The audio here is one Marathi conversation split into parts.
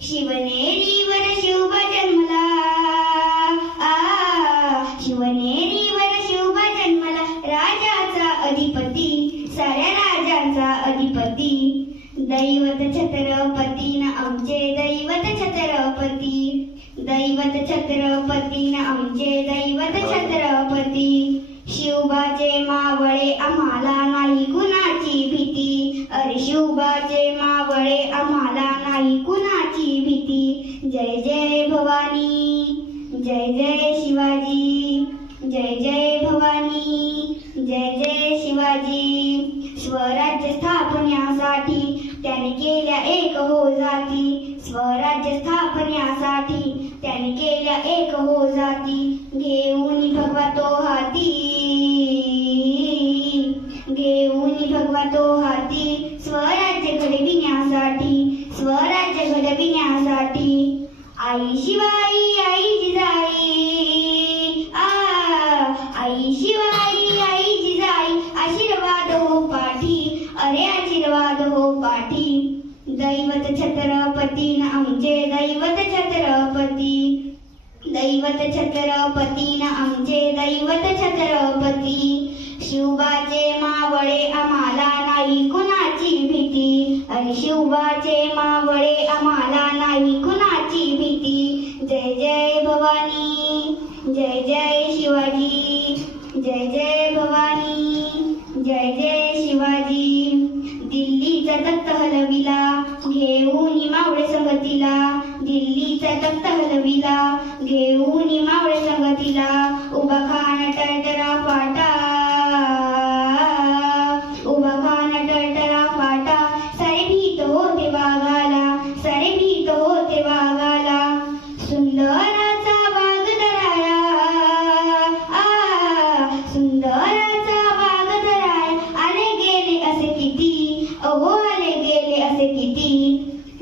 शिवनेरीवर शुभ जन्मला, शिवनेरीवर शुभ जन्मला, राजाचा अधिपती, साऱ्या राजांचा अधिपती, दैवत छत्रपती न आमचे दैवत छत्रपती, दैवत छत्रपती न आमचे दैवत छत्रपती. शिवबाचे मावळे आम्हाला नाही कुणाची भीती, अरे शिवबाचे मावळे आम्हाला नाही कुणाची भीती. जय जय भवानी, जय जय शिवाजी, जय जय भवानी, जय जय शिवाजी. स्वराज्य स्थापण्यासाठी त्याने केल्या एक हो जाती, स्वराज्य स्थापण्यासाठी त्याने केल्या एक हो जाती. घेऊन भगवा तो हाती, घेऊन भगवा तो हाती, स्वराज्य घडविण्यासाठी, स्वराज्य घडविण्यासाठी. आई शिवाई आई जिजाई, आई शिवाई आई जिजाई, आशीर्वाद हो पाठी, अरे आशीर्वाद हो पाठी. दैवत छत्रपती न आमचे दैवत छत्रपती, दैवत छत्रपती न आमचे दैवत छत्रपती. शिवबाचे मावळे आम्हाला नाही कुणाची भीती, अरे शिवबाचे मावळे आम्हाला नाही कुणाची भीती. जय जय भवानी, जय जय शिवाजी, जय जय भवानी, जय जय शिवाजी. दिल्लीचा तख्त हलविला घेऊन मावळे संगतीला, दिल्लीचा तख्त हलविला घेऊन मावळे संगतीला. उभा खान टरटरा फाटा, उभा खान टरटरा फाटा, सारे भीत होते वाघाला, सारे भीत होते वाघाला. सुंदराचा वाघ धराया, सुंदराचा वाघ धराया, आले गेले असे किती, अहो आले गेले असे किती.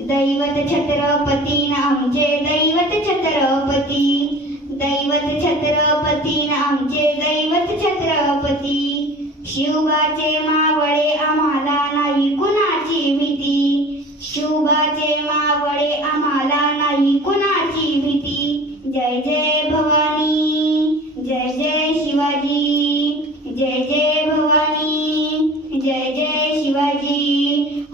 दैवत छत्रपती न आमचे दैवत छत्रपती, दैवत छत्रपती न आमचे दैवत छत्रपती. शिवबाचे मावळे आम्हाला नाही कुणाची भीती, शिवबाचे मावळे आम्हाला नाही कुणाची भीती. जय जय भवानी, जय जय शिवाजी, जय जय भवानी, जय जय शिवाजी.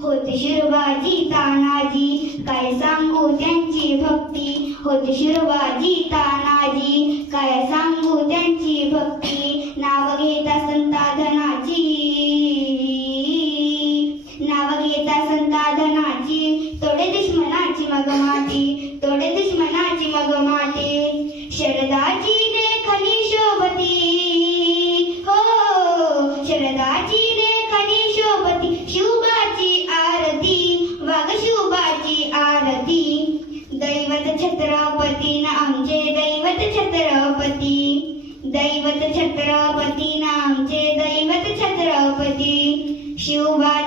होते शिवबाजी तानाजी, काय सांगू त्यांची भक्ती, होते शिवबाजी तानाजी, काय सांगू त्यांची भक्ती. नाव घेता संताधनाची, नाव घेता संताधनाची, तोडे दुश्मनाची मग माती, तोडे दुश्मनाची मग माती. शरदाची देखली शोभती, हो शरदाची देखली शोभती, शिवबाची आरती, वाघ शिवबाची आरती. दैवत छत्रपती न आमचे दैवत छत्रपती, दैवत छत्रपती न आमचे दैवत छत्रपती. शिवबा